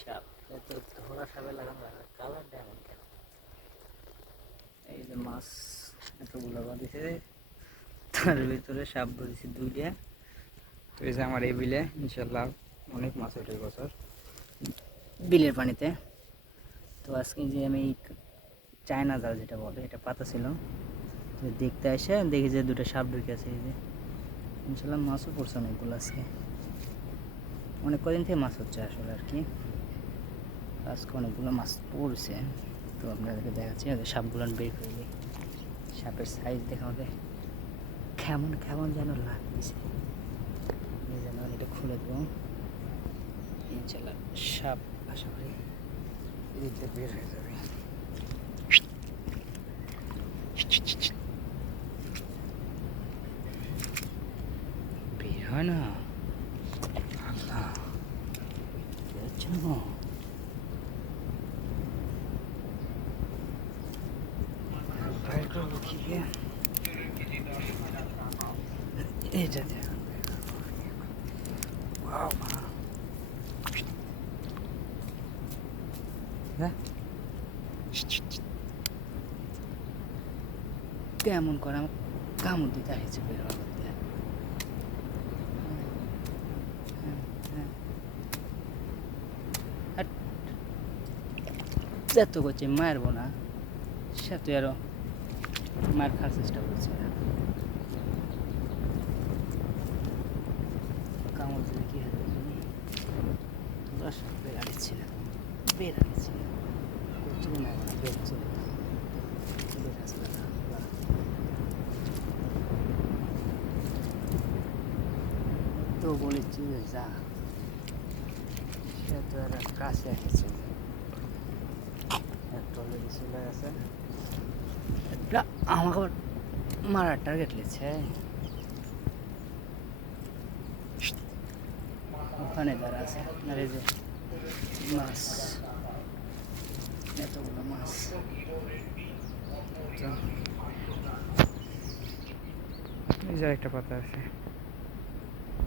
সাপ তো ধরা সাপে লাগানো কালারটা এমন কেন? এই যে মাছ এতগুলো বাঁধিছে, তার ভিতরে সাপ ধরেছি দুইটা। তো এই যে আমার এই বিলে ইনশাল্লাহ অনেক মাছ ওঠে বছর বিলের পানিতে। তো আজকে যে আমি চায়না জাল যেটা বলে এটা পাতা ছিল, তো দেখতে আসে দেখি যে দুটো সাপ ঢুকে আছে। এই যে ইনশাল্লাহ মাছও পড়ছে অনেকগুলো আজকে, অনেক কদিন থেকে মাছ হচ্ছে আসলে আর কি। আজকে অনেকগুলো মাছ পড়ছে, তো আপনাদেরকে দেখাচ্ছি। সাপগুলো বের করে দিই, সাপের সাইজ দেখা হবে কেমন কেমন যেন লাগতেছে। যেন এটা খুলে দেবো, ইনশাল্লাহ সাপ আশা করি এদিকে বের হয়ে যাবে। বের হয় না, আল্লাহ যাচ্ছে না। বাইর করবো কি দিয়ে? এটা দিয়ে কেমন করে আমার কামড় দিতে আসছে বের হওয়ার মধ্যে। যত করছে মারবো না, সে তো আরো মার খাওয়ার চেষ্টা করছে। কামড় দিলে কি হবে? তোরা সব বেড়া দিচ্ছি না, বেড়া দিচ্ছি না, করছিল না বেড়ছিল তো বলেছি যে যা, সে তো এরা কাছে এসেছে, অলরেডি চলে গেছে। এটা আমাকে আবার মারার টার্গেট লিখছে। ওখানে দাঁড়া আছে আর এই যে মাছ, এতগুলো মাছ। এই যে একটা পাতা আছে।